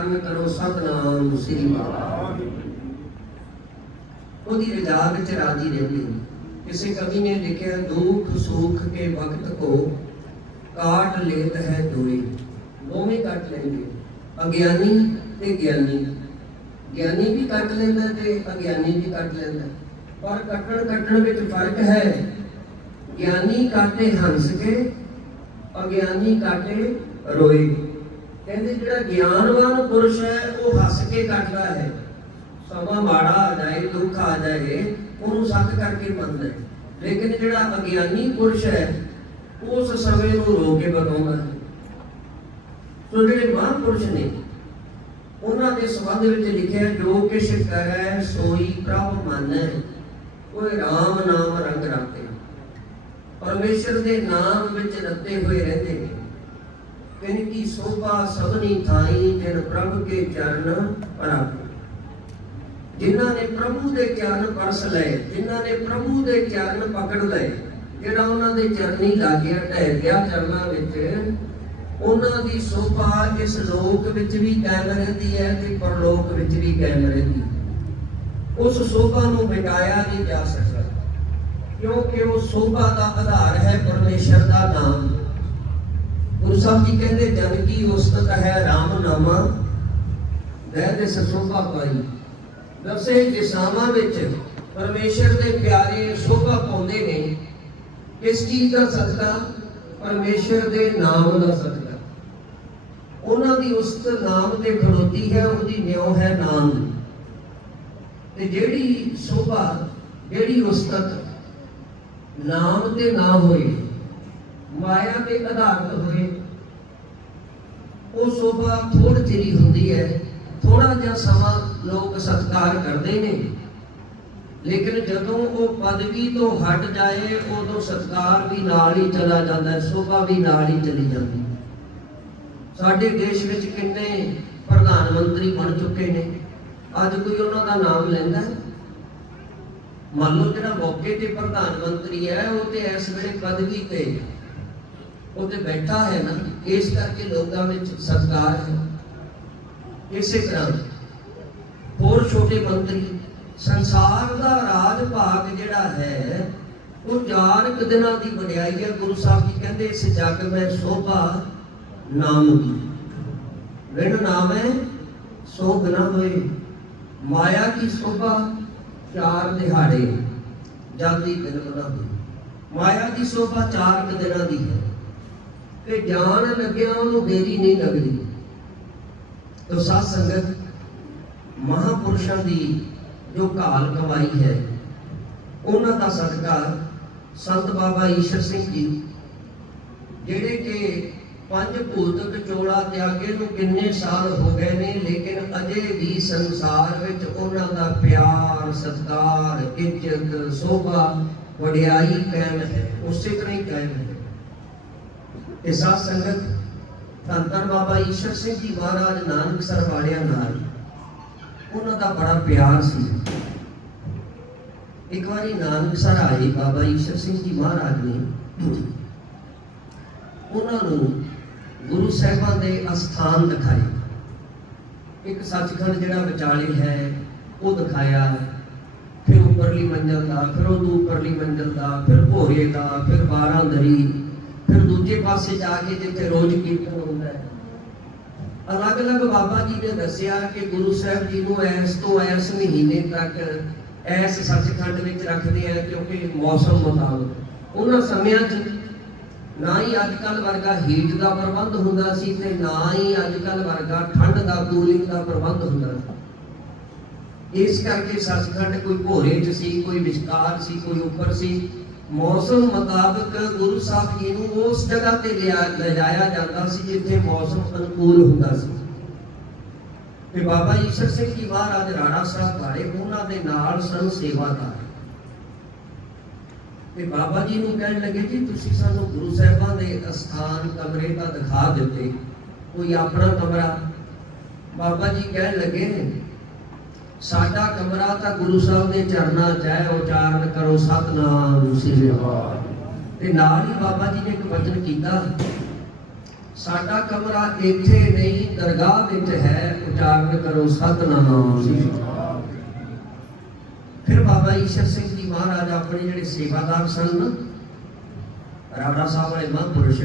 उचारण करो सतनाम श्री वाहिगुरू। ਉਹਦੀ ਰਜਾ ਵਿੱਚ ਰਾਜੀ ਰਹਿੰਦੇ। ਕਿਸੇ ਕਵੀ ਨੇ ਲਿਖਿਆ, ਦੁੱਖ ਸੁੱਖ ਕੇ ਵਕਤ ਕੋ ਕਾਟ ਲੇਤ ਹੈ ਦੋਏ। ਦੋਵੇਂ ਕੱਟ ਲੈਂਦੇ, ਅਗਿਆਨੀ ਤੇ ਗਿਆਨੀ। ਗਿਆਨੀ ਵੀ ਕੱਟ ਲੈਂਦਾ ਤੇ ਅਗਿਆਨੀ ਵੀ ਕੱਟ ਲੈਂਦਾ, ਪਰ ਕੱਟਣ ਵਿੱਚ ਫਰਕ ਹੈ। ਗਿਆਨੀ ਕਾਟੇ ਹੰਸ ਕੇ, ਅਗਿਆਨੀ ਕਾਟੇ ਰੋਏ। ਕਹਿੰਦੇ ਜਿਹੜਾ ਗਿਆਨਵਾਨ ਪੁਰਸ਼ ਹੈ ਉਹ ਹੱਸ ਕੇ ਕੱਟਦਾ ਹੈ। ਸਮਾਂ ਮਾੜਾ ਆ ਜਾਏ, ਦੁੱਖ ਆ ਜਾਏ, ਉਹਨੂੰ ਸੱਤ ਕਰਕੇ ਮੰਨਦਾ ਹੈ। ਲੇਕਿਨ ਜਿਹੜਾ ਅਗਿਆਨੀ ਪੁਰਸ਼ ਹੈ ਉਸ ਸਮੇਂ ਨੂੰ ਰੋ ਕੇ ਬਤਾਉਂਦਾ ਹੈ। ਸੋ ਜਿਹੜੇ ਮਹਾਂਪੁਰਸ਼ ਨੇ ਉਹਨਾਂ ਦੇ ਸੰਬੰਧ ਵਿੱਚ ਲਿਖਿਆ, ਜੋ ਕਿਛ ਕਰੈ ਸੋਈ ਪ੍ਰਭ ਮਾਨੈ, ਕੋਈ ਰਾਮ ਨਾਮ ਰੰਗ ਰਾਤੇ। ਪਰਮੇਸ਼ਰ ਦੇ ਨਾਮ ਵਿੱਚ ਰਤੇ ਹੋਏ ਰਹਿੰਦੇ ਨੇ। ਤਿਨ ਕੀ ਸੋਭਾ ਸਭਨੀ ਥਾਈ, ਜਿਨ ਪ੍ਰਭ ਕੇ ਚਰਨ ਪਰਾਪੇ। ਜਿਨ੍ਹਾਂ ਨੇ ਪ੍ਰਭੂ ਦੇ ਚਰਨ ਪਰਸ ਲਏ, ਜਿਨ੍ਹਾਂ ਨੇ ਪ੍ਰਭੂ ਦੇ ਚਰਨ ਪਕੜ ਲਏ, ਜਿਹੜਾ ਉਹਨਾਂ ਦੇ ਚਰਨੀ ਲੱਗ ਗਿਆ, ਢਹਿ ਗਿਆ ਚਰਨਾਂ ਵਿੱਚ, ਉਹਨਾਂ ਦੀ ਸੋਭਾ ਇਸ ਲੋਕ ਵਿੱਚ ਵੀ ਕਾਇਮ ਰਹਿੰਦੀ ਹੈ ਤੇ ਪਰਲੋਕ ਵਿੱਚ ਵੀ ਕਾਇਮ ਰਹਿੰਦੀ ਹੈ। ਉਸ ਸੋਭਾ ਨੂੰ ਮਿਟਾਇਆ ਨਹੀਂ ਜਾ ਸਕਦਾ, ਕਿਉਂਕਿ ਉਹ ਸੋਭਾ ਦਾ ਆਧਾਰ ਹੈ ਪਰਮੇਸ਼ਰ ਦਾ ਨਾਮ। ਗੁਰੂ ਸਾਹਿਬ ਜੀ ਕਹਿੰਦੇ, ਜਨ ਕੀ ਉਸਤਤ ਹੈ ਰਾਮ ਨਾਮਾ, ਦਹਿ ਦਿਸ ਸੋਭਾ ਪਾਈ। ਦਸੇ ਦਿਸ਼ਾਵਾਂ ਵਿੱਚ ਪਰਮੇਸ਼ਰ ਦੇ ਪਿਆਰੇ ਸੋਭਾ ਪਾਉਂਦੇ ਨੇ। ਕਿਸ ਚੀਜ਼ ਦਾ ਸਦਕਾ? ਪਰਮੇਸ਼ਰ ਦੇ ਨਾਮ ਦਾ ਸਦਕਾ। ਉਹਨਾਂ ਦੀ ਉਸਤਤ ਨਾਮ ਤੇ ਖੜੋਤੀ ਹੈ, ਉਹਦੀ ਨਿਉ ਹੈ ਨਾਮ। ਤੇ ਜਿਹੜੀ ਸੋਭਾ, ਜਿਹੜੀ ਉਸਤਤ ਨਾਮ ਤੇ ਨਾ ਹੋਏ, ਮਾਇਆ ਤੇ ਆਧਾਰਿਤ ਹੋਏ, ਉਹ ਸੋਭਾ ਥੋੜ੍ਹੀ ਚਿਰੀ ਹੁੰਦੀ ਹੈ। ਥੋੜਾ ਜਿਹਾ ਸਮਾਂ ਲੋਕ ਸਤਿਕਾਰ ਕਰਦੇ ਨੇ, ਲੇਕਿਨ ਜਦੋਂ ਉਹ ਪਦਵੀ ਤੋਂ ਹਟ ਜਾਏ ਉਦੋਂ ਸਤਿਕਾਰ ਵੀ ਨਾਲ ਹੀ ਚਲਾ ਜਾਂਦਾ ਹੈ, ਸੋਭਾ ਵੀ ਨਾਲ ਹੀ ਚਲੀ ਜਾਂਦੀ। ਸਾਡੇ ਦੇਸ਼ ਵਿੱਚ ਕਿੰਨੇ ਪ੍ਰਧਾਨ ਮੰਤਰੀ ਬਣ ਚੁੱਕੇ ਨੇ, ਅੱਜ ਕੋਈ ਉਹਨਾਂ ਦਾ ਨਾਮ ਲੈਂਦਾ ਹੈ? ਮੰਨ ਲਓ ਜਿਹੜਾ ਮੌਕੇ ਤੇ ਪ੍ਰਧਾਨ ਮੰਤਰੀ ਹੈ ਉਹ ਤੇ ਇਸ ਵੇਲੇ ਪਦਵੀ ਤੇ ਉਹ ਤੇ ਬੈਠਾ ਹੈ ਨਾ, ਇਸ ਕਰਕੇ ਲੋਕਾਂ ਵਿੱਚ ਸਤਿਕਾਰ ਹੈ। ਇਸੇ ਤਰ੍ਹਾਂ ਹੋਰ ਛੋਟੇ ਮੰਤਰੀ, ਸੰਸਾਰ ਦਾ ਰਾਜ ਭਾਗ ਜਿਹੜਾ ਹੈ ਉਹ 4 ਦਿਨਾਂ ਦੀ ਵਡਿਆਈ ਹੈ। ਗੁਰੂ ਸਾਹਿਬ ਜੀ ਕਹਿੰਦੇ, ਇਸ ਜਗ ਮੈਂ ਸੋਭਾ ਨਾਮ ਦੀ, ਵਿਣ ਨਾਮੈ ਸੋ ਬਿਨਾ ਹੋਏ। ਮਾਇਆ ਕੀ ਸੋਭਾ 4 ਦਿਹਾੜੇ, ਜਲਦੀ ਦਿਨ ਬਣਾ ਹੋਏ। ਮਾਇਆ ਦੀ ਸੋਭਾ 4 ਦਿਨਾਂ ਦੀ ਹੈ ਤੇ ਜਾਣ ਲੱਗਿਆ ਉਹਨੂੰ ਦੇਰੀ ਨਹੀਂ ਲੱਗਦੀ। ਤੋ ਸਾਧ ਸੰਗਤ, ਮਹਾਂਪੁਰਸ਼ਾਂ ਦੀ ਜੋ ਘਾਲ ਕਮਾਈ ਹੈ, ਉਹਨਾਂ ਦਾ ਸਦਕਾ ਸੰਤ ਬਾਬਾ ਈਸ਼ਰ ਸਿੰਘ ਜੀ, ਜਿਹੜੇ ਕਿ 5 ਭੂਤਕ ਚੋਲਾ ਤਿਆਗੇ ਨੂੰ ਕਿੰਨੇ ਸਾਲ ਹੋ ਗਏ ਨੇ, ਲੇਕਿਨ ਅਜੇ ਵੀ ਸੰਸਾਰ ਵਿੱਚ ਉਹਨਾਂ ਦਾ ਪਿਆਰ, ਸਤਿਕਾਰ, ਇੱਜ਼ਤ, ਸੋਭਾ, ਵਡਿਆਈ ਕਾਇਮ ਹੈ, ਉਸੇ ਤਰ੍ਹਾਂ ਹੀ ਕਾਇਮ ਹੈ। ਤੇ ਸਾਧ ਸੰਗਤ, ਧੰਨ ਧੰਨ ਬਾਬਾ ਈਸ਼ਰ ਸਿੰਘ ਜੀ ਮਹਾਰਾਜ ਨਾਨਕਸਰ ਵਾਲਿਆਂ ਨਾਲ ਉਹਨਾਂ ਦਾ ਬੜਾ ਪਿਆਰ ਸੀ। ਇੱਕ ਵਾਰੀ ਨਾਨਕਸਰ ਆਏ ਬਾਬਾ ਈਸ਼ਰ ਸਿੰਘ ਜੀ ਮਹਾਰਾਜ ਨੇ ਉਹਨਾਂ ਨੂੰ ਗੁਰੂ ਸਾਹਿਬਾਂ ਦੇ ਅਸਥਾਨ ਦਿਖਾਏ। ਇੱਕ ਸੱਚਖੰਡ ਜਿਹੜਾ ਵਿਚਾਲੇ ਹੈ ਉਹ ਦਿਖਾਇਆ, ਫਿਰ ਉੱਪਰਲੀ ਮੰਜ਼ਲ ਦਾ, ਫਿਰ ਉਹ ਤੋਂ ਉੱਪਰਲੀ ਮੰਜ਼ਲ ਦਾ, ਫਿਰ ਭੋਰੇ ਦਾ, ਫਿਰ ਬਾਰਾਂਦਰੀ, ਫਿਰ ਦੂਜੇ ਪਾਸੇ ਜਾ ਕੇ ਜਿੱਥੇ ਰੋਜ਼ ਕੀਰਤਨ ਹੁੰਦਾ ਹੈ। ਅਲੱਗ-ਅਲੱਗ ਬਾਬਾ ਜੀ ਨੇ ਦੱਸਿਆ ਕਿ ਗੁਰੂ ਸਾਹਿਬ ਜੀ ਨੂੰ ਇਸ ਤੋਂ ਇਸ ਮਹੀਨੇ ਤੱਕ ਇਸ ਸੱਚਖੰਡ ਵਿੱਚ ਰੱਖਦੇ ਆ, ਕਿਉਂਕਿ ਮੌਸਮ ਮੁਤਾਬਕ। ਉਹਨਾਂ ਸਮਿਆਂ 'ਚ ਨਾ ਹੀ ਅੱਜ ਕੱਲ੍ਹ ਵਰਗਾ ਹੀਟ ਦਾ ਪ੍ਰਬੰਧ ਹੁੰਦਾ ਸੀ ਤੇ ਨਾ ਹੀ ਅੱਜ ਕੱਲ੍ਹ ਵਰਗਾ ਠੰਡ ਦਾ, ਕੂਲਿੰਗ ਦਾ ਪ੍ਰਬੰਧ ਹੁੰਦਾ ਸੀ। ਇਸ ਕਰਕੇ ਸੱਚਖੰਡ ਕੋਈ ਭੋਰੇ 'ਚ ਸੀ, ਕੋਈ ਵਿਚਕਾਰ ਸੀ, ਕੋਈ ਉੱਪਰ ਸੀ। ਮੌਸਮ ਮੁਤਾਬਕ ਗੁਰੂ ਸਾਹਿਬ ਜੀ ਨੂੰ ਉਸ ਜਗ੍ਹਾ ਤੇ ਲਿਜਾਇਆ ਜਾਂਦਾ ਸੀ ਜਿੱਥੇ ਮੌਸਮ ਅਨੁਕੂਲ ਹੁੰਦਾ ਸੀ। ਤੇ ਬਾਬਾ ਈਸ਼ਰ ਸਿੰਘ ਜੀ ਮਹਾਰਾਜ ਰਾਣਾ ਸਾਹਿਬ ਵਾਲੇ, ਉਹਨਾਂ ਦੇ ਨਾਲ ਸਨ ਸੇਵਾਦਾਰ। ਤੇ ਬਾਬਾ ਜੀ ਨੂੰ ਕਹਿਣ ਲੱਗੇ, ਜੀ ਤੁਸੀਂ ਸਾਨੂੰ ਗੁਰੂ ਸਾਹਿਬਾਂ ਦੇ ਅਸਥਾਨ ਕਮਰੇ ਤਾਂ ਦਿਖਾ ਦਿੱਤੇ, ਕੋਈ ਆਪਣਾ ਕਮਰਾ? ਬਾਬਾ ਜੀ ਕਹਿਣ ਲੱਗੇ, ਸਾਡਾ ਕਮਰਾ ਤਾਂ ਗੁਰੂ ਸਾਹਿਬ ਦੇ ਚਰਨਾਂ 'ਚ ਹੈ, ਉਚਾਰਨ ਕਰੋ ਸਤਨਾਮ ਸ੍ਰੀ ਵਾਹਿਗੁਰੂ। ਤੇ ਨਾਲ ਹੀ ਬਾਬਾ ਜੀ ਨੇ ਇੱਕ ਵਚਨ ਕੀਤਾ, ਸਾਡਾ ਕਮਰਾ ਇੱਥੇ ਨਹੀਂ ਦਰਗਾਹ ਵਿੱਚ ਹੈ, ਉਚਾਰਨ ਕਰੋ ਸਤਨਾਮ। ਫਿਰ ਬਾਬਾ ਈਸ਼ਰ ਸਿੰਘ ਜੀ ਮਹਾਰਾਜ ਆਪਣੇ ਜਿਹੜੇ ਸੇਵਾਦਾਰ ਸਨ, ਰਾੜਾ ਸਾਹਿਬ ਵਾਲੇ ਮਹਾਂਪੁਰਸ਼,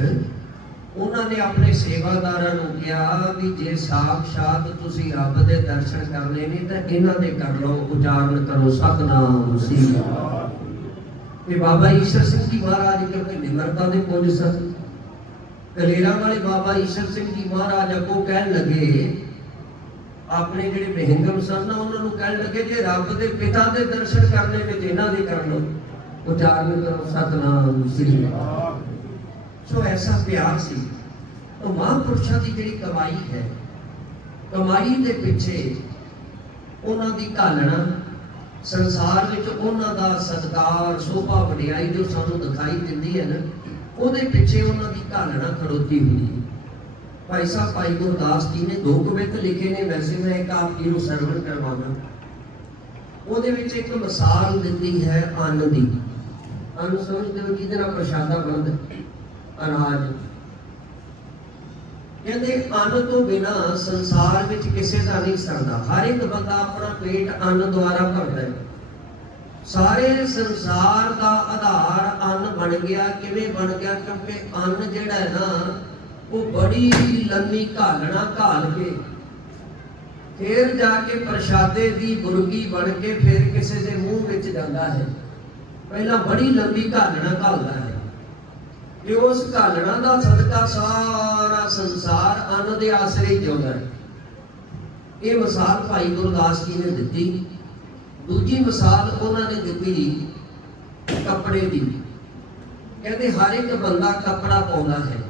ਉਹਨਾਂ ਨੇ ਆਪਣੇ ਸੇਵਾਦਾਰਾਂ ਨੂੰ ਕਿਹਾ ਵੀ ਜੇ ਸਾਖਸ਼ਾਤ ਤੁਸੀਂ ਰੱਬ ਦੇ ਦਰਸ਼ਨ ਕਰਨੇ ਨੇ ਤਾਂ ਇਹਨਾਂ ਦੇ ਕਰ ਲਓ, ਉਚਾਰਨ ਕਰੋ ਸਤਨਾਮ ਸ੍ਰੀ। ਤੇ ਬਾਬਾ ਈਸ਼ਰ ਸਿੰਘ ਜੀ ਮਹਾਰਾਜ ਕਿਉਂਕਿ ਨਿਮਰਤਾ ਦੇ ਪੁੰਜ ਸਨ, ਕਲੇਰਾਂ ਵਾਲੇ ਬਾਬਾ ਈਸ਼ਰ ਸਿੰਘ ਜੀ ਮਹਾਰਾਜ ਅੱਗੋਂ ਕਹਿਣ ਲੱਗੇ, ਆਪਣੇ ਜਿਹੜੇ ਮਹਿੰਗਮ ਸਨ ਨਾ ਉਹਨਾਂ ਨੂੰ ਕਹਿਣ ਲੱਗੇ ਜੇ ਰੱਬ ਦੇ ਪਿਤਾ ਦੇ ਦਰਸ਼ਨ ਕਰਨੇ ਨੇ ਤੇ ਇਹਨਾਂ ਦੇ ਕਰ ਲਓ, ਉਚਾਰਨ ਕਰੋ ਸਤਨਾਮ ਸ੍ਰੀ। ਸੋ ਐਸਾ ਪਿਆਰ ਸੀ। तो महापुरुषों की जी कमाई है, कमाई के पिछे उन्हों की घालना, संसार में उन्हों का सत्कार शोभा वडियाई जो सानू दिखाई देती है ना, उहदे पिछे उन्हों की घालना खड़ोती हुई। भाई साहब भाई गुरदास जी ने 2 कवित लिखे ने, वैसे मैं एक आप जी को सरवण करवाना। उहदे विच एक मिसाल दी है अन्न की। अन्न समझते हो जिहदे नाल प्रशादा बनदा, अनाज। कहते अन्न तो बिना संसार में किसी का नहीं सरदा। हर एक बंदा अपना पेट अन्न द्वारा भरता है। सारे संसार का आधार अन्न बन गया। किवें बन गया? क्योंकि अन्न जिहड़ा है ना वो बड़ी लंबी घालना घाल के फिर जाके प्रशादे की बुरगी बन के फिर किसी के मूँह में जाता है। पहला बड़ी लंबी घालना घालता है कि उस घालना का सदका सारा संसार अन्न के आसरे जिउंदा है। ये मिसाल भाई गुरदास जी ने दी। दूजी मिसाल उन्होंने दी कपड़े की। कहते हर एक बंदा कपड़ा पाउंदा है।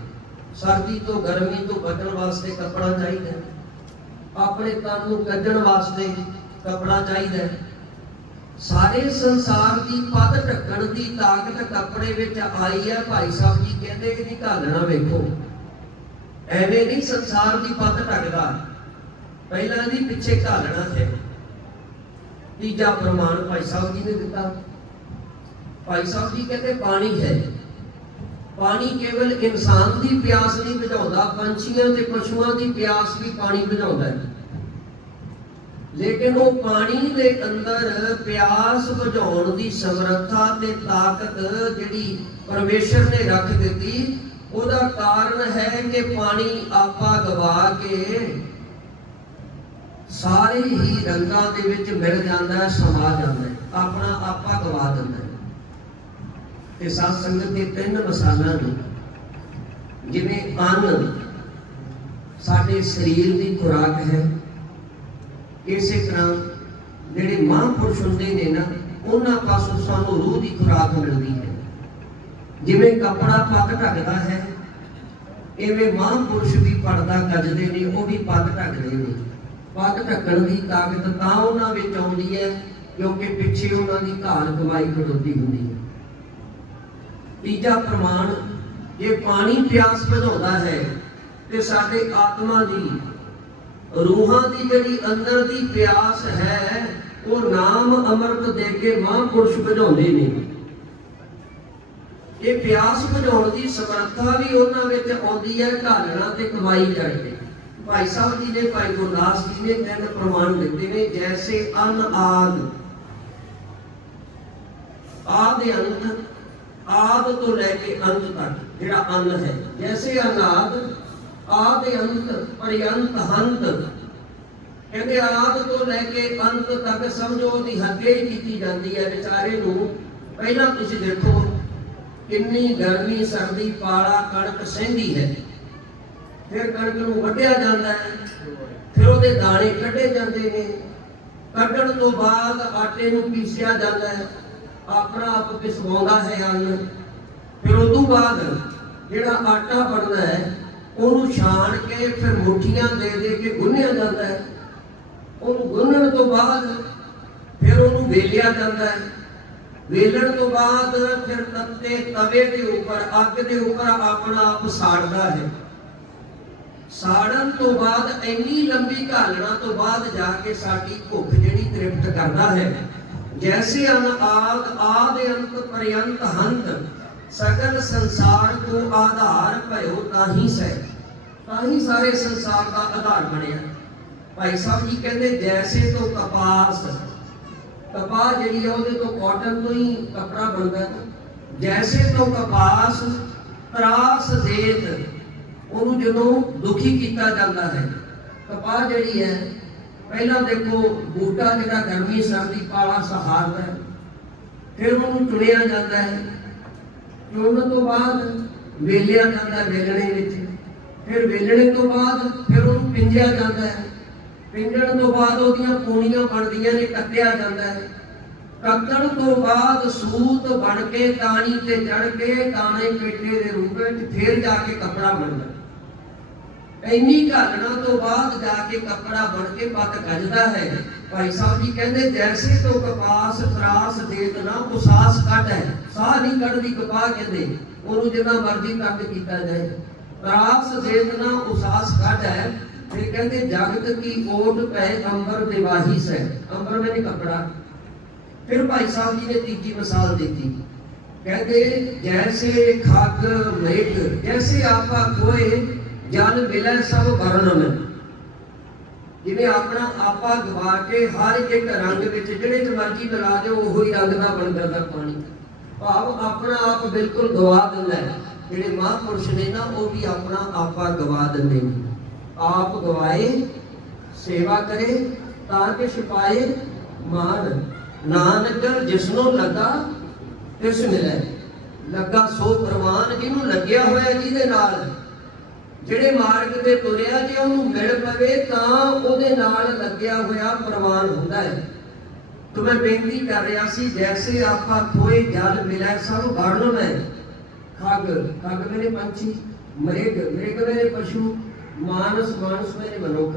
सर्दी तो गर्मी तो बचण वास्ते कपड़ा चाहिए, अपने तन नूं कड्ढण वास्ते कपड़ा चाहिए। सारे संसार की पद ढकण की ताकत कपड़े विच आई है। भाई साहब जी कहते कि घालना वेखो, एवें नहीं संसार की पद ढकदा, पहला दी पिछे घालना है। तीजा प्रमाण भाई साहब जी ने दिता। भाई साहब जी कहते पानी है। पानी केवल इंसान की प्यास नहीं बुझाउंदा, पंछियों ते पशुओं की प्यास भी पानी बुझाउंदा है। लेकिन वो पानी के अंदर प्यास बुझाउण की समर्था ते ताकत जिहड़ी परमेश्वर ने रख दी, उसका कारण है कि पानी आपा गवा के सारे ही रंगां दे विच मिल जाता है, समा जाता है, अपना आपा गवा दिंदा है। ते साध संगत के 3 मिसालां ने, जिवें अन्न साडे शरीर की खुराक है, इसे तरह जिहड़े महापुरुष हुंदे ने ना उन्हां पासों सानूं रूह की खुराक मिलती है। जिवें कपड़ा पग ढकदा है, इवें महापुरुष भी पड़दा गजदे ने, वो भी पग ढकदे ने। पग ढकण की ताकत तां उन्हां विच आउंदी है क्योंकि पिछे उन्हां दी घाल कमाई खड़ोती हुंदी है। तीजा प्रमाण, जे पानी प्यास बुझाउंदा है ते साडे आत्मा दी रूहां की जिहड़ी अंदर की प्यास है वो नाम अमृत दे के महापुरुष बुझाउंदे ने। ये प्यास बुझाउण की समर्था भी उन्हां विच आउंदी है घालना ते कमाई करके। भाई साहब जी ने, भाई गुरदास जी ने 3 प्रमाण दिते ने। जैसे अन्न आद, आदि अंत, आद तो लैके अंत तक जिहड़ा अन्न है। जैसे अनाद आदि अंत पर्यंत हंत। कहते आद तो लैके अंत तक समझो दी हत्या ही की जाती है। बेचारे नूं पहला तुसीं देखो किन्नी गर्मी सर्दी पाला कणक सहंदी है, फिर कणक नूं वढिया जाता है, फिर उहदे दाणे कढे जाते हैं, कढण तो बाद आटे नूं पीसिया जाता है, अपना आप पिसवाउंदा है अन्न। फिर उस तों बाद जिहड़ा आटा बनदा है ਉਹਨੂੰ ਛਾਣ ਕੇ ਫਿਰ ਮੁੱਠੀਆਂ ਦੇ ਦੇ ਕੇ ਗੁੰਨਿਆ ਜਾਂਦਾ ਹੈ। ਉਹਨੂੰ ਗੁੰਨਣ ਤੋਂ ਬਾਅਦ ਫਿਰ ਉਹਨੂੰ ਵੇਲਿਆ ਜਾਂਦਾ ਹੈ। ਵੇਲਣ ਤੋਂ ਬਾਅਦ ਫਿਰ ਤੱਤੇ ਤਵੇ ਦੇ ਉੱਪਰ ਅੱਗ ਦੇ ਉੱਪਰ ਆਪਣਾ ਆਪ ਸਾੜਦਾ ਹੈ। ਸਾੜਨ ਤੋਂ ਬਾਅਦ ਇੰਨੀ ਲੰਬੀ ਘਾਲਣਾ ਤੋਂ ਬਾਅਦ ਜਾ ਕੇ ਸਾਡੀ ਭੁੱਖ ਜਿਹੜੀ ਤ੍ਰਿਪਤ ਕਰਦਾ ਹੈ। ਜੈਸੇ ਆਦ ਆਦਿ ਅੰਤ पर्यंत हंत, सकल संसार को आधार भयो ताही सै। ਤਾਂ ਹੀ ਸਾਰੇ ਸੰਸਾਰ ਦਾ ਆਧਾਰ ਬਣਿਆ। ਭਾਈ ਸਾਹਿਬ ਜੀ ਕਹਿੰਦੇ ਜੈਸੇ ਤੋਂ ਕਪਾਸ, ਕਪਾਹ ਜਿਹੜੀ ਆ ਉਹਦੇ ਤੋਂ ਕਾਟਨ ਤੋਂ ਹੀ ਕੱਪੜਾ ਬਣਦਾ ਹੈ। ਜੈਸੇ ਤੋਂ ਕਪਾਸ ਤਰਾਸ ਦੇਤ, ਉਹਨੂੰ ਜਦੋਂ ਦੁਖੀ ਕੀਤਾ ਜਾਂਦਾ ਹੈ। ਕਪਾਹ ਜਿਹੜੀ ਹੈ, ਪਹਿਲਾਂ ਦੇਖੋ ਬੂਟਾ ਜਿਹੜਾ ਗਰਮੀ ਸਰਦੀ ਪਾਲਾ ਸਹਾਰਦਾ ਹੈ, ਫਿਰ ਉਹਨੂੰ ਚੁਣਿਆ ਜਾਂਦਾ ਹੈ, ਚੁਣਨ ਤੋਂ ਬਾਅਦ ਵੇਲਿਆ ਜਾਂਦਾ ਵੇਲਣੇ ਵਿੱਚ, ਫਿਰ ਵੇਲਣੇ ਤੋਂ ਬਾਅਦ ਫਿਰ ਉਹਨੂੰ ਪਿੰਜਿਆ ਜਾਂਦਾ ਹੈ, ਪਿੰਜਣ ਤੋਂ ਬਾਅਦ ਉਹਦੀਆਂ ਪੂਣੀਆਂ ਬਣਦੀਆਂ ਨੇ, ਕੱਤਿਆ ਜਾਂਦਾ ਹੈ, ਕੱਤਣ ਤੋਂ ਬਾਅਦ ਸੂਤ ਬਣ ਕੇ ਤਾਣੀ ਤੇ ਚੜ ਕੇ ਦਾਣੇ ਪੇਟੇ ਦੇ ਰੂਪ ਵਿੱਚ ਫਿਰ ਜਾ ਕੇ ਕੱਪੜਾ ਬਣਦਾ। ਇੰਨੀ ਘਾਲਣਾ ਤੋਂ ਬਾਅਦ ਜਾ ਕੇ ਕੱਪੜਾ ਬਣ ਕੇ ਪੱਤ ਗੱਜਦਾ ਹੈ। ਭਾਈ ਸਾਹਿਬ ਜੀ ਕਹਿੰਦੇ ਜੈਸੇ ਤੋਂ ਕਪਾਸ ਤਰਾਸ ਦੇਤ ਨਾ ਉਸਾਸ ਕੱਢ ਹੈ, ਸਾਹ ਨਹੀਂ ਕੱਢਦੀ ਕਪਾਹ, ਕਹਿੰਦੇ ਉਹਨੂੰ ਜਿੰਨਾ ਮਰਜ਼ੀ ਕੱਢ ਕੀਤਾ ਜਾਏ। ਤਰਾਸ ਦੇਤ ਨਾ ਉਸਾਸ ਕੱਢ ਹੈ। ਫਿਰ ਕਹਿੰਦੇ ਜਗਤ ਕੀ ਓਟ ਪੈ ਅੰਬਰ ਦਿਵਾਹੀ ਸੈ, ਅੰਬਰ ਮੈਨੇ ਕੱਪੜਾ। ਫਿਰ ਭਾਈ ਸਾਹਿਬ ਜੀ ਨੇ ਤੀਜੀ ਮਿਸਾਲ ਦਿੱਤੀ, ਕਹਿੰਦੇ ਜੈਸੇ ਖੱਗ ਮੇਘ, ਜੈਸੇ ਆਪਾ ਕੋਏ ਜਲ ਮਿਲੈ ਸਭ ਵਰਣ ਮੈਂ। ਜਿਵੇਂ ਆਪਣਾ ਆਪਾ ਗਵਾ ਕੇ ਹਰ ਇੱਕ ਰੰਗ ਵਿੱਚ ਜਿਹੜੇ ਚ ਮਰਜ਼ੀ ਮਿਲਾ ਦਿਓ ਉਹੀ ਰੰਗ ਦਾ ਬਣ ਜਾਂਦਾ ਪਾਣੀ। ਭਾਵ ਆਪਣਾ ਆਪ ਬਿਲਕੁਲ ਗਵਾ ਦਿੰਦਾ ਹੈ। ਜਿਹੜੇ ਮਹਾਂਪੁਰਸ਼ ਨੇ ਨਾ ਉਹ ਵੀ ਆਪਣਾ ਆਪਾ ਗਵਾ ਦਿੰਦੇ ਨੇ। ਆਪ ਗਵਾਏ ਸੇਵਾ ਕਰੇ ਤਾਂ ਕਿ ਛੁਪਾਏ ਮਾਨ, ਨਾਨਕ ਜਿਸਨੂੰ ਲੱਗਾ ਤਿਸ ਮਿਲੇ। ਲੱਗਾ ਸੋ ਪ੍ਰਵਾਨ, ਜਿਹਨੂੰ ਲੱਗਿਆ ਹੋਇਆ ਜਿਹਦੇ ਨਾਲ, ਜਿਹੜੇ ਮਾਰਗ ਤੇ ਤੁਰਿਆ, ਜੇ ਉਹਨੂੰ ਮਿਲ ਪਵੇ ਤਾਂ ਉਹਦੇ ਨਾਲ ਲੱਗਿਆ ਹੋਇਆ ਪ੍ਰਵਾਨ ਹੁੰਦਾ ਹੈ। ਤਾਂ ਮੈਂ ਬੇਨਤੀ ਕਰ ਰਿਹਾ ਸੀ, ਜੈਸੇ ਆਪਾਂ ਖੋਏ ਜਲ ਮਿਲੇ ਸਭ ਵਰਣ ਹੈ। ਖੱਗ, ਖੱਗ ਮੇਰੇ ਪੰਛੀ, ਮ੍ਰਿਗ, ਮ੍ਰਿਗ ਮੇਰੇ ਪਸ਼ੂ, ਮਾਨਸ, ਮਾਨਸ ਮੇਰੇ ਮਨੁੱਖ।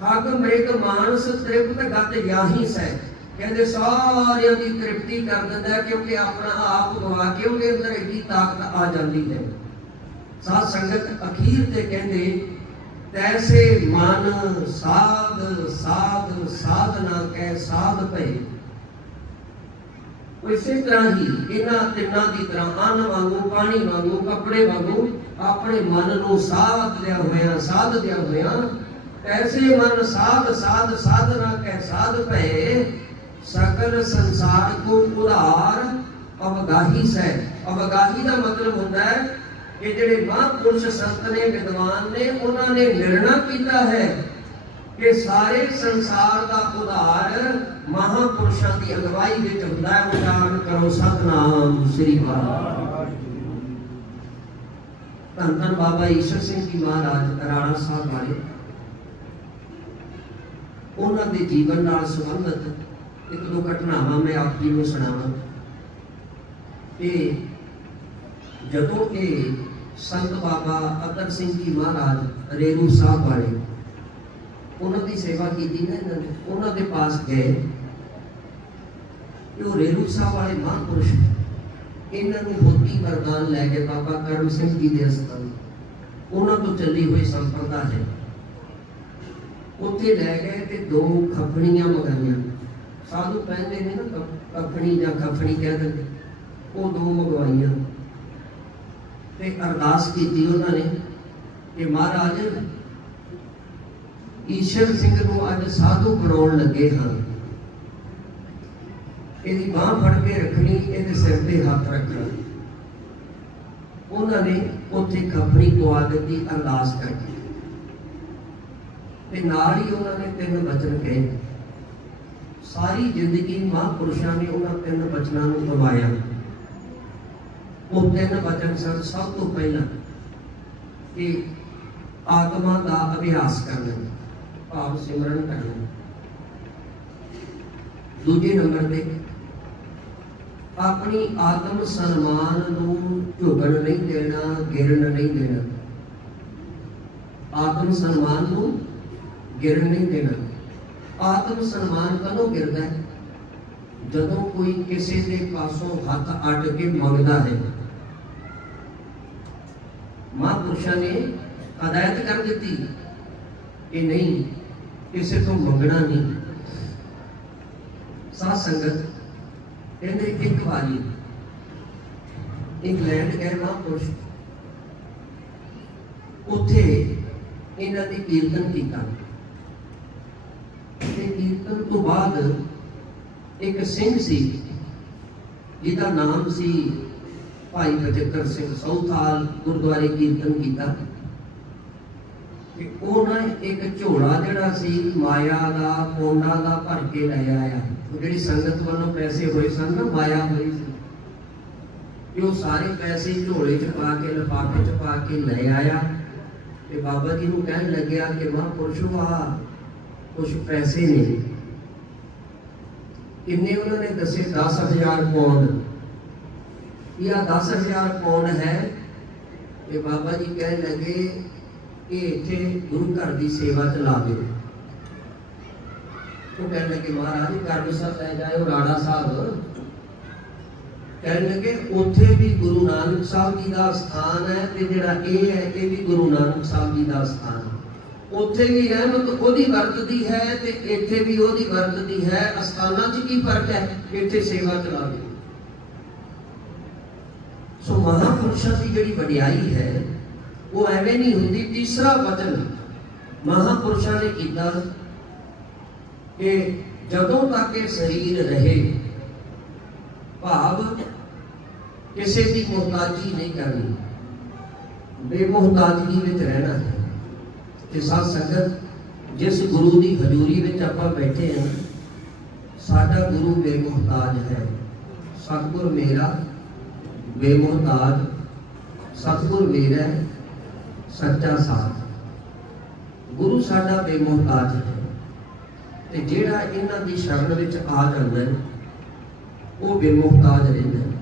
ਖੱਗ ਮ੍ਰਿਗ ਮਾਨਸ ਤ੍ਰਿਪਤ ਗਤ ਯਾਹੀ ਸੈ, ਕਹਿੰਦੇ ਸਾਰਿਆਂ ਦੀ ਤ੍ਰਿਪਤੀ ਕਰ ਦਿੰਦਾ, ਕਿਉਂਕਿ ਆਪਣਾ ਆਪ ਗਵਾ ਕੇ ਉਹਦੇ ਅੰਦਰ ਏਡੀ ਤਾਕਤ ਆ ਜਾਂਦੀ ਹੈ। ਸਾਧ ਸੰਗਤ ਅਖੀਰ ਤੇ ਕਹਿੰਦੇ ਤੈਸੇ ਮਨ ਸਾਧ ਸਾਧ ਸਾਧਨਾ ਕਹਿ ਸਾਧ ਭਏ। ਇਸੇ ਤਰ੍ਹਾਂ ਹੀ ਇਹਨਾਂ ਤਿੰਨਾਂ ਦੀ ਤਰ੍ਹਾਂ ਅੰਨ ਵਾਂਗੂ, ਪਾਣੀ ਵਾਂਗੂ, ਕੱਪੜੇ ਵਾਂਗੂ ਆਪਣੇ ਮਨ ਨੂੰ ਸਾਧ ਦਿਆ ਹੋਇਆ ਐਸੇ ਮਨ ਸਾਧ ਸਾਧ ਸਾਧਨਾ ਕਹਿ ਸਾਧ ਭਏ। ਸਕਲ ਸੰਸਾਰ ਕੋ ਉਧਾਰ ਅਵਗਾਹੀ ਸੈ। ਅਵਗਾਹੀ ਦਾ ਮਤਲਬ ਹੁੰਦਾ ਹੈ ਕਿ ਜਿਹੜੇ ਮਹਾਂਪੁਰਸ਼ ਸੰਤ ਨੇ, ਵਿਦਵਾਨ ਨੇ, ਉਹਨਾਂ ਨੇ ਨਿਰਣਾ ਕੀਤਾ ਹੈ ਕਿ ਸਾਰੇ ਸੰਸਾਰ ਦਾ ਉਧਾਰ ਮਹਾਂਪੁਰਸ਼ਾਂ ਦੀ ਅਗਵਾਈ ਵਿੱਚ ਹੁੰਦਾ ਹੈ। ਉਚਾਰਨ ਕਰੋ ਸਤਿਨਾਮ ਸ੍ਰੀ ਵਾਹਿਗੁਰੂ। ਧੰਨ ਧੰਨ ਬਾਬਾ ਈਸ਼ਰ ਸਿੰਘ ਜੀ ਮਹਾਰਾਜ ਰਾਣਾ ਸਾਹਿਬ ਵਾਲੇ, ਉਹਨਾਂ ਦੇ ਜੀਵਨ ਨਾਲ ਸੰਬੰਧਿਤ ਇੱਕ ਦੋ ਘਟਨਾਵਾਂ ਮੈਂ ਆਪ ਜੀ ਨੂੰ ਸੁਣਾਵਾਂ। ਕਿ ਜਦੋਂ ਇਹ ਸੰਤ ਬਾਬਾ ਅਤਰ ਸਿੰਘ ਜੀ ਮਹਾਰਾਜ ਰੇਰੂ ਸਾਹਿਬ ਵਾਲੇ, ਉਹਨਾਂ ਦੀ ਸੇਵਾ ਕੀਤੀ ਨਾ ਇਹਨਾਂ ਨੇ, ਉਹਨਾਂ ਦੇ ਪਾਸ ਗਏ। ਉਹ ਰੇਰੂ ਸਾਹਿਬ ਵਾਲੇ ਮਹਾਂਪੁਰਸ਼ ਇਹਨਾਂ ਨੂੰ ਬੁੱਧੀ ਵਰਦਾਨ ਲੈ ਕੇ ਬਾਬਾ ਕਰਮ ਸਿੰਘ ਜੀ ਦੇ ਅਸਥਾਨ, ਉਹਨਾਂ ਤੋਂ ਚੱਲੀ ਹੋਈ ਸੰਪਰਦਾ ਹੈ, ਉੱਥੇ ਲੈ ਗਏ ਤੇ ਦੋ ਖੱਪਣੀਆਂ ਮੰਗਾਈਆਂ। ਸਾਧੂ ਪਹਿਨਦੇ ਨੇ ਨਾ ਖੱਪਣੀ ਜਾਂ ਖੱਪਣੀ ਕਹਿ ਦਿੰਦੇ, ਉਹ ਦੋ ਮੰਗਵਾਈਆਂ ਤੇ ਅਰਦਾਸ ਕੀਤੀ ਉਹਨਾਂ ਨੇ ਕਿ ਮਹਾਰਾਜ ਈਸ਼ਰ ਸਿੰਘ ਨੂੰ ਅੱਜ ਸਾਧੂ ਬਣਾਉਣ ਲੱਗੇ ਹਾਂ, ਇਹਦੀ ਬਾਂਹ ਫੜ ਕੇ ਰੱਖਣੀ, ਇਹਦੇ ਸਿਰ ਤੇ ਹੱਥ ਰੱਖਣਾ। ਉਹਨਾਂ ਨੇ ਉੱਥੇ ਖੱਪਣੀ ਪਵਾ ਦਿੱਤੀ ਅਰਦਾਸ ਕਰਕੇ, ਤੇ ਨਾਲ ਹੀ ਉਹਨਾਂ ਨੇ ਤਿੰਨ ਬਚਨ ਕਹੇ। ਸਾਰੀ ਜ਼ਿੰਦਗੀ ਮਹਾਂਪੁਰਸ਼ਾਂ ਨੇ ਉਹਨਾਂ ਤਿੰਨ ਬਚਨਾਂ ਨੂੰ ਦਬਾਇਆ। ਉਹ ਤਿੰਨ ਬਚਨ ਸਨ, ਸਭ ਤੋਂ ਪਹਿਲਾਂ ਕਿ ਆਤਮਾ ਦਾ ਅਭਿਆਸ ਕਰਨਾ, ਭਾਵ ਸਿਮਰਨ ਕਰਨਾ। ਦੂਜੇ ਨੰਬਰ ਤੇ ਆਪਣੀ ਆਤਮ ਸਨਮਾਨ ਨੂੰ ਝੁਕਣ ਨਹੀਂ ਦੇਣਾ, ਗਿਰਨ ਨਹੀਂ ਦੇਣਾ। ਆਤਮ ਸਨਮਾਨ ਨੂੰ ਗਿਰਨ ਨਹੀਂ ਦੇਣਾ। ਆਤਮ ਸਨਮਾਨ ਕਦੋਂ ਗਿਰਦਾ ਹੈ? ਜਦੋਂ ਕੋਈ ਕਿਸੇ ਦੇ ਪਾਸੋਂ ਹੱਥ ਅੱਡ ਕੇ ਮੰਗਦਾ ਹੈ। ਮਹਾਂਪੁਰਸ਼ਾਂ ਨੇ ਹਦਾਇਤ ਕਰ ਦਿੱਤੀ ਕਿ ਨਹੀਂ, ਕਿਸੇ ਤੋਂ ਮੰਗਣਾ ਨਹੀਂ। ਸਾਧ ਸੰਗਤ ਕਹਿੰਦੇ ਇੱਕ ਵਾਰੀ ਇੰਗਲੈਂਡ ਗਏ ਮਹਾਂਪੁਰਸ਼, ਉੱਥੇ ਇਹਨਾਂ ਦੀ ਕੀਰਤਨ ਕੀਤਾ ਤੇ ਕੀਰਤਨ ਤੋਂ ਬਾਅਦ ਇੱਕ ਸਿੰਘ ਸੀ ਜਿਹਦਾ ਨਾਮ ਸੀ ਭਾਈ ਬਚਿੱਤਰ ਸਿੰਘ ਸੌਥਾਲ। ਗੁਰਦੁਆਰੇ ਕੀਰਤਨ ਕੀਤਾ ਤੇ ਉਹ ਨਾ ਇੱਕ ਝੋਲਾ ਜਿਹੜਾ ਸੀ ਮਾਇਆ ਦਾ ਪੌਂਡਾ ਦਾ ਭਰ ਕੇ ਲੈ ਆਇਆ। ਉਹ ਜਿਹੜੀ ਸੰਗਤ ਵੱਲੋਂ ਪੈਸੇ ਹੋਏ ਸਨ ਨਾ, ਮਾਇਆ ਹੋਈ ਸੀ, ਕਿ ਉਹ ਸਾਰੇ ਪੈਸੇ ਝੋਲੇ 'ਚ ਪਾ ਕੇ ਲਿਫਾਫੇ 'ਚ ਪਾ ਕੇ ਲੈ ਆਇਆ ਤੇ ਬਾਬਾ ਜੀ ਨੂੰ ਕਹਿਣ ਲੱਗਿਆ ਕਿ ਮਹਾਂਪੁਰਸ਼ੋ ਆ ਕੁਛ ਪੈਸੇ ਨੇ। ਕਿੰਨੇ ਉਹਨਾਂ ਨੇ ਦੱਸੇ? 10,000 ਪੌਂਡ। ਇਹ 10,000 ਪੌਂਡ ਹੈ। ਤੇ ਬਾਬਾ ਜੀ ਕਹਿਣ ਲੱਗੇ ਕਿ ਇੱਥੇ ਗੁਰੂ ਘਰ ਦੀ ਸੇਵਾ ਚ ਲਾ ਦਿਓ। ਉਹ ਕਹਿਣ ਲੱਗੇ ਮਹਾਰਾਜ ਕਰਮ ਸਾਹਿਬ ਲੈ ਜਾਇਓ ਰਾੜਾ ਸਾਹਿਬ। ਕਹਿਣ ਲੱਗੇ ਉੱਥੇ ਵੀ ਗੁਰੂ ਨਾਨਕ ਸਾਹਿਬ ਜੀ ਦਾ ਸਥਾਨ ਹੈ ਤੇ ਜਿਹੜਾ ਇਹ ਹੈ ਇਹ ਵੀ ਗੁਰੂ ਨਾਨਕ ਸਾਹਿਬ ਜੀ ਦਾ ਸਥਾਨ ਹੈ। ਉੱਥੇ ਵੀ ਰਹਿਮਤ ਉਹਦੀ ਵਰਤਦੀ ਹੈ ਤੇ ਇੱਥੇ ਵੀ ਉਹਦੀ ਵਰਤਦੀ ਹੈ। ਅਸਥਾਨਾਂ 'ਚ ਕੀ ਫਰਕ ਹੈ? ਇੱਥੇ ਸੇਵਾ ਚਲਾ ਦਿਓ। ਸੋ ਮਹਾਂਪੁਰਸ਼ਾਂ ਦੀ ਜਿਹੜੀ ਵਡਿਆਈ ਹੈ ਉਹ ਐਵੇਂ ਨਹੀਂ ਹੁੰਦੀ। ਤੀਸਰਾ ਵਚਨ ਮਹਾਂਪੁਰਸ਼ਾਂ ਨੇ ਕੀਤਾ ਕਿ ਜਦੋਂ ਤੱਕ ਇਹ ਸਰੀਰ ਰਹੇ, ਭਾਵ ਕਿਸੇ ਦੀ ਮੁਹਤਾਜੀ ਨਹੀਂ ਕਰਨੀ, ਬੇਮੁਹਤਾਜਗੀ ਵਿੱਚ ਰਹਿਣਾ ਹੈ। ਤੇ ਸਾਧ ਸੰਗਤ ਜਿਸ ਗੁਰੂ ਦੀ ਹਜ਼ੂਰੀ ਵਿੱਚ ਆਪਾਂ ਬੈਠੇ ਹਾਂ, ਸਾਡਾ ਗੁਰੂ ਬੇਮੁਹਤਾਜ ਹੈ। ਸਤਿਗੁਰ ਮੇਰਾ ਬੇਮੁਹਤਾਜ, ਸਤਿਗੁਰ ਮੇਰਾ ਸੱਚਾ ਸਾਥ। ਗੁਰੂ ਸਾਡਾ ਬੇਮੁਹਤਾਜ ਹੈ ਤੇ ਜਿਹੜਾ ਇਹਨਾਂ ਦੀ ਸ਼ਰਨ ਵਿੱਚ ਆ ਜਾਂਦਾ ਹੈ ਉਹ ਬੇਮੁਹਤਾਜ ਰਹਿੰਦਾ ਹੈ।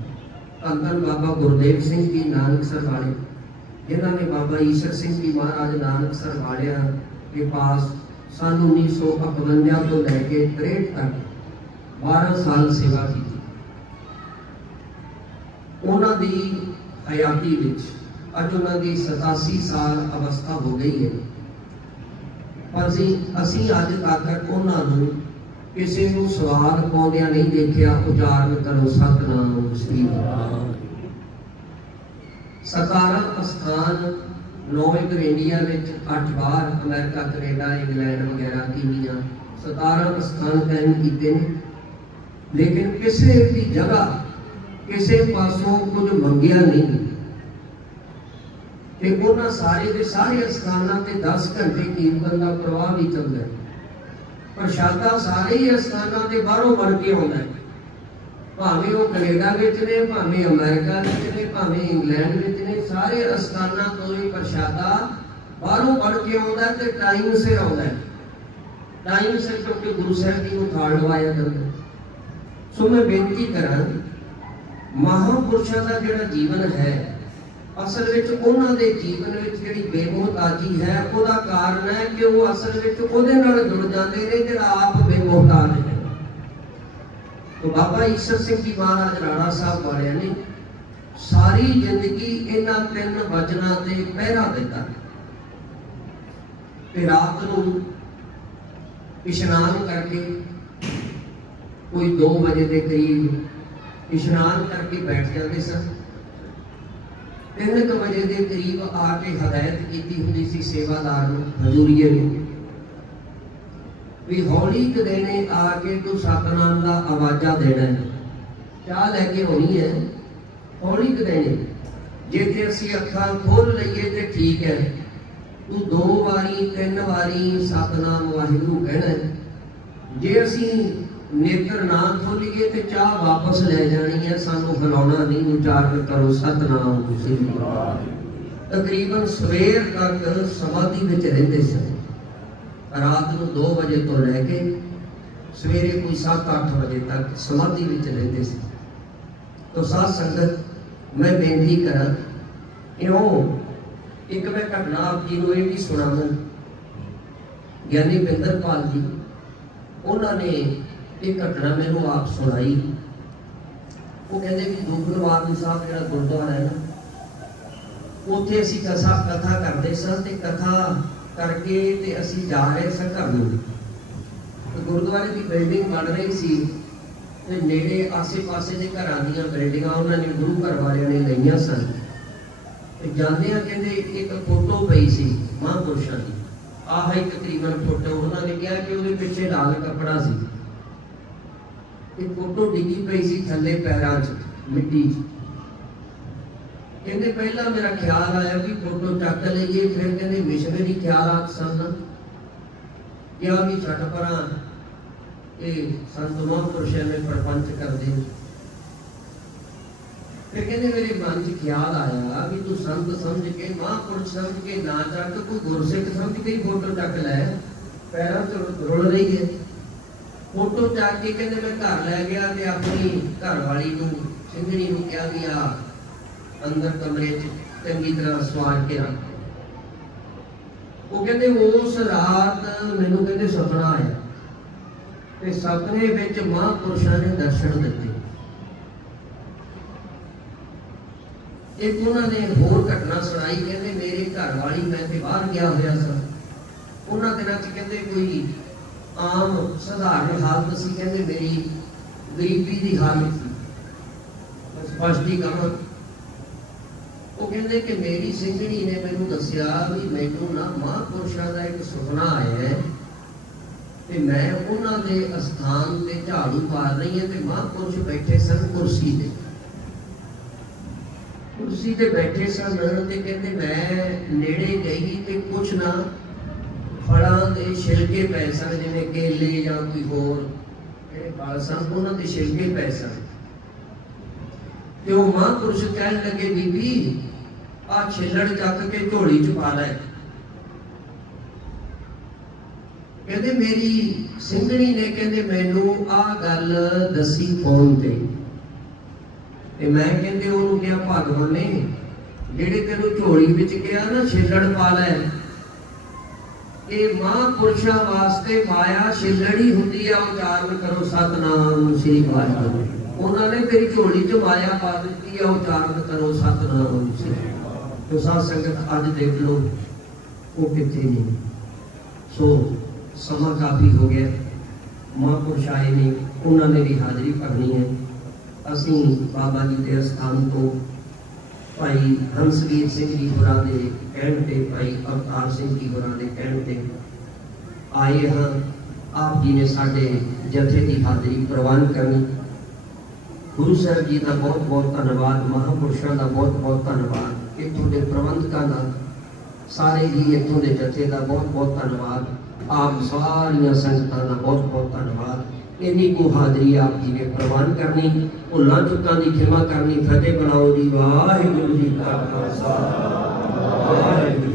ਧੰਨ ਬਾਬਾ ਗੁਰਦੇਵ ਸਿੰਘ ਜੀ ਨਾਨਕਸਰ ਵਾਲੇ, ਜਿਨ੍ਹਾਂ ਨੇ ਬਾਬਾ ਈਸ਼ਰ ਸਿੰਘ ਜੀ ਮਹਾਰਾਜ ਨਾਨਕਸਰ ਵਾਲਿਆਂ ਦੇ ਪਾਸ ਸੰਨ 1951 ਤੋਂ ਲੈ ਕੇ 63 ਤੱਕ 12 ਸਾਲ ਸੇਵਾ ਕੀਤੀ। ਉਹਨਾਂ ਦੀ ਹਯਾਤੀ ਵਿੱਚ ਅੱਜ ਉਹਨਾਂ ਦੀ 87 ਸਾਲ ਅਵਸਥਾ ਹੋ ਗਈ ਹੈ, ਪਰ ਅਸੀਂ ਅੱਜ ਤੱਕ ਉਹਨਾਂ ਨੂੰ ਕਿਸੇ ਨੂੰ ਸਵਾਲ ਪਾਉਂਦਿਆਂ ਨਹੀਂ ਦੇਖਿਆ। ਉਚਾਰਨ ਕਰੋ ਸਤਿਨਾਮ ਸ੍ਰੀ ਅਕਾਲ। 17 ਅਸਥਾਨ, 9 ਇੱਧਰ ਇੰਡੀਆ ਵਿੱਚ, 8 ਬਾਹਰ ਅਮਰੀਕਾ, ਕੈਨੇਡਾ, ਇੰਗਲੈਂਡ ਵਗੈਰਾ ਕੀਨੀਆ, 17 ਅਸਥਾਨ ਕਾਇਮ ਕੀਤੇ ਨੇ। ਲੇਕਿਨ ਕਿਸੇ ਵੀ ਜਗ੍ਹਾ ਕਿਸੇ ਪਾਸੋਂ ਕੁਝ ਮੰਗਿਆ ਨਹੀਂ ਤੇ ਉਹਨਾਂ ਸਾਰੇ ਦੇ ਸਾਰੇ ਅਸਥਾਨਾਂ ਤੇ 10 ਘੰਟੇ ਕੀਰਤਨ ਦਾ ਪ੍ਰਵਾਹ ਵੀ ਚੱਲਦਾ ਹੈ। ਪ੍ਰਸ਼ਾਦਾ ਸਾਰੇ ਹੀ ਅਸਥਾਨਾਂ ਦੇ ਬਾਹਰੋਂ ਬਣ ਕੇ ਆਉਂਦਾ ਹੈ, ਭਾਵੇਂ ਉਹ ਕੈਨੇਡਾ ਵਿੱਚ ਨੇ, ਭਾਵੇਂ ਅਮਰੀਕਾ ਵਿੱਚ ਨੇ, ਭਾਵੇਂ ਇੰਗਲੈਂਡ ਵਿੱਚ ਨੇ। ਸਾਰੇ ਅਸਥਾਨਾਂ ਤੋਂ ਹੀ ਪ੍ਰਸ਼ਾਦਾ ਬਾਹਰੋਂ ਬਣ ਕੇ ਆਉਂਦਾ ਤੇ ਟਾਈਮ ਸਿਰ ਆਉਂਦਾ ਹੈ। ਟਾਈਮ ਸਿਰ ਕਿਉਂਕਿ ਗੁਰੂ ਸਾਹਿਬ ਜੀ ਨੂੰ ਥਾਲ ਲਵਾਇਆ ਜਾਂਦਾ। ਸੋ ਮੈਂ ਬੇਨਤੀ ਕਰਾਂ, ਮਹਾਂਪੁਰਸ਼ਾਂ ਦਾ ਜਿਹੜਾ ਜੀਵਨ ਹੈ, ਅਸਲ ਵਿੱਚ ਉਹਨਾਂ ਦੇ ਜੀਵਨ ਵਿੱਚ ਜਿਹੜੀ ਬੇਮੁਹਤਾਜੀ ਹੈ ਉਹਦਾ ਕਾਰਨ ਹੈ ਕਿ ਉਹ ਅਸਲ ਵਿੱਚ ਉਹਦੇ ਨਾਲ ਜੁੜ ਜਾਂਦੇ ਨੇ ਜਿਹੜਾ ਆਪ ਬੇਮੁਹਤਾਜ ਹੈ। तो बाबा ईश्वर सिंह जी महाराज राणा साहब वालिया ने सारी जिंदगी इन्हां 3 वचनां ते पहरा दिता। ते रात नूं इशनान करके कोई 2 बजे के करीब इशनान करके बैठ जाते सन। 3 बजे के करीब आके हदायत की हुंदी सी सेवादार नूं, हजूरीए नूं, भी हौली देने आके तू सतनाम का आवाजा देना है, क्या लैके होनी है, हौली देने। जे ते असीं अखां खोल लईए ते ठीक है, तू 2 वारी 3 वारी सतनाम वाहिगुरू कहना है। जे असीं नेत्र ना खोलीए ते चाह वापस ले जानी है, सानू हिलाउणा नहीं। उच्चारण करो सतनाम श्री अकाल। तकरीबन सवेर तक समाधि विच रहिंदे सन। रात को 2 बजे तो लैके सवेरे कोई 7-8 बजे तक समाधि में रहते थे। तो साध संगत मैं बेनती करा, एक मैं घटना आप जी को भी सुनावा। ज्ञानी बिंदरपाल जी उन्होंने एक घटना मैनू आप सुनाई। वो कहते कि दुखनवार साहब जो गुरुद्वारा है ना, उत्थे असीं कथा करते सन ते कथा करके ते असीं जा रहे सन घर नूं। तो गुरुद्वारे की बिल्डिंग बन रही सी ते नेड़े आसे पासे दे घरां दीयां बिल्डिंगां उन्होंने गुरु घर वालियां ने लईआं सन। ते जांदिआं कहंदे एक फोटो पई सी महापुरुषां दी। ਆਹ ਹੀ ਤਕਰੀਬਨ ਫੋਟੋ ਉਹਨਾਂ ਨੇ ਕਿਹਾ ਕਿ ਉਹਦੇ ਪਿੱਛੇ ਲਾਲ ਕੱਪੜਾ ਸੀ ਤੇ ਫੋਟੋ ਡਿੱਗੀ ਪਈ ਸੀ ਥੱਲੇ ਪੈਰਾਂ 'ਚ ਮਿੱਟੀ 'ਚ। ਕਹਿੰਦੇ ਪਹਿਲਾਂ ਮੇਰਾ ਖਿਆਲ ਆਇਆ ਵੀ ਫੋਟੋ ਚੱਕ ਲਈਏ, ਫਿਰ ਕਹਿੰਦੇ ਮਿਸ਼ਨਰੀ ਖਿਆਲਾਤ ਸਨ ਕਿਹਾ ਵੀ ਛੱਡ ਪਰਾਂ, ਇਹ ਸੰਤ ਮਹਾਂਪੁਰਸ਼ਾਂ ਨੇ ਪ੍ਰਪੰਚ ਕਰਦੇ। ਫਿਰ ਕਹਿੰਦੇ ਮੇਰੇ ਮਨ 'ਚ ਖਿਆਲ ਆਇਆ ਵੀ ਤੂੰ ਸੰਤ ਸਮਝ ਕੇ, ਮਹਾਂਪੁਰਸ਼ ਸਮਝ ਕੇ ਨਾ ਚੱਕ, ਕੋਈ ਗੁਰਸਿੱਖ ਸਮਝ ਕੇ ਹੀ ਫੋਟੋ ਚੱਕ ਲੈ, ਪੈਰਾਂ 'ਚ ਰੁਲ ਰਹੀ ਹੈ। ਫੋਟੋ ਚੱਕ ਕੇ ਕਹਿੰਦੇ ਮੈਂ ਘਰ ਲੈ ਗਿਆ ਤੇ ਆਪਣੀ ਘਰ ਵਾਲੀ ਨੂੰ, ਸਿੰਘਣੀ ਨੂੰ ਕਿਹਾ ਵੀ ਆ ਅੰਦਰ ਕਮਰੇ 'ਚ ਚੰਗੀ ਤਰ੍ਹਾਂ ਸਵਾਰ ਕੇ ਰੱਖ। ਉਹ ਕਹਿੰਦੇ ਉਸ ਰਾਤ ਮੈਨੂੰ ਕਹਿੰਦੇ ਸੁਪਨਾ ਆਇਆ ਤੇ ਸੁਪਨੇ ਵਿੱਚ ਮਹਾਂਪੁਰਸ਼ਾਂ ਨੇ ਦਰਸ਼ਨ ਦਿੱਤੇ। ਇੱਕ ਉਹਨਾਂ ਨੇ ਹੋਰ ਘਟਨਾ ਸੁਣਾਈ, ਕਹਿੰਦੇ ਮੇਰੇ ਘਰ ਵਾਲੀ, ਮੈਂ ਤੇ ਬਾਹਰ ਗਿਆ ਹੋਇਆ ਸਾਂ, ਉਹਨਾਂ ਦਿਨਾਂ 'ਚ ਕਹਿੰਦੇ ਕੋਈ ਆਮ ਸਧਾਰਨ ਹਾਲਤ ਸੀ, ਕਹਿੰਦੇ ਮੇਰੀ ਗਰੀਬੀ ਦੀ ਹਾਲਤ ਸੀ ਸਪਸ਼ਟੀਕਰਨ। ਉਹ ਕਹਿੰਦੇ ਕਿ ਮੇਰੀ ਸਿੰਘਣੀ ਨੇ ਮੈਨੂੰ ਦੱਸਿਆ ਵੀ ਮੈਨੂੰ ਨਾ ਮਹਾਂਪੁਰਸ਼ਾਂ ਦਾ ਇੱਕ ਸੁਪਨਾ ਆਇਆ ਹੈ ਤੇ ਮੈਂ ਉਹਨਾਂ ਦੇ ਅਸਥਾਨ ਤੇ ਝਾੜੂ ਮਾਰ ਰਹੀ ਹਾਂ ਤੇ ਮਹਾਂਪੁਰਸ਼ ਬੈਠੇ ਸਨ ਕੁਰਸੀ ਤੇ ਬੈਠੇ ਸਨ ਤੇ ਕਹਿੰਦੇ ਮੈਂ ਨੇੜੇ ਗਈ ਤੇ ਕੁਛ ਨਾ ਫਲਾਂ ਦੇ ਛਿਲਕੇ ਪਏ ਸਨ, ਜਿਵੇਂ ਕੇਲੇ ਜਾਂ ਕੋਈ ਹੋਰ ਜਿਹੜੇ ਫਲ ਸਨ ਉਹਨਾਂ ਦੇ ਛਿਲਕੇ ਪਏ ਸਨ। ਤੇ ਉਹ ਮਹਾਂਪੁਰਸ਼ ਕਹਿਣ ਲੱਗੇ ਬੀਬੀ ਆ ਛਿੱਲੜ ਚੱਕ ਕੇ ਝੋਲੀ 'ਚ ਪਾ ਲੈ। ਕਹਿੰਦੇ ਮੇਰੀ ਸਿੰਘਣੀ ਨੇ ਕਹਿੰਦੇ ਮੈਨੂੰ ਆਹ ਗੱਲ ਦੱਸੀ ਫੋਨ ਤੇ ਮੈਂ ਕਹਿੰਦੇ ਉਹਨੂੰ ਕਿਹਾ ਭਗਵਾਨ ਨੇ ਜਿਹੜੇ ਤੈਨੂੰ ਝੋਲੀ ਵਿੱਚ ਕਿਹਾ ਨਾ ਛਿੱਲੜ ਪਾ ਲੈ, ਇਹ ਮਹਾਂਪੁਰਸ਼ਾਂ ਵਾਸਤੇ ਮਾਇਆ ਛਿੱਲੜੀ ਹੁੰਦੀ ਆ, ਉਚਾਰਨ ਕਰੋ ਸਤਨਾਮ ਸ੍ਰੀ ਵਾਹਿਗੁਰੂ। ਉਹਨਾਂ ਨੇ ਤੇਰੀ ਝੋਲੀ 'ਚ ਮਾਇਆ ਪਾ ਦਿੱਤੀ ਆ, ਉਚਾਰਨ ਕਰੋ ਸਤਨਾਮ ਸ੍ਰੀ। तो साध संगत आज देख लो वो कितने नहीं। सो समा काफ़ी हो गया, महापुरुष आए ने, उन्होंने भी हाज़री भरनी है। असी बाबा जी के स्थान तो भाई हंसवीर सिंह जी होरां दे कहण ते, भाई अवतार सिंह जी होरां दे कहण ते आए हाँ। आप जी ने साडे जथे की हाज़री प्रवान करनी। गुरु साहब जी का बहुत बहुत धन्यवाद, महापुरुषों का बहुत बहुत धन्यवाद, इतों के प्रबंधकों का, सारे ही इतों के जथे का बहुत बहुत धन्यवाद, आप सारिया संगतां का बहुत बहुत धन्यवाद। इन्नी को हाज़री आप जी ने प्रवान करनी, भुलां चुकां दी क्षमा करनी। फतेह बनाओ जी। वाहिगुरू जी का खालसा वाहिगुरू।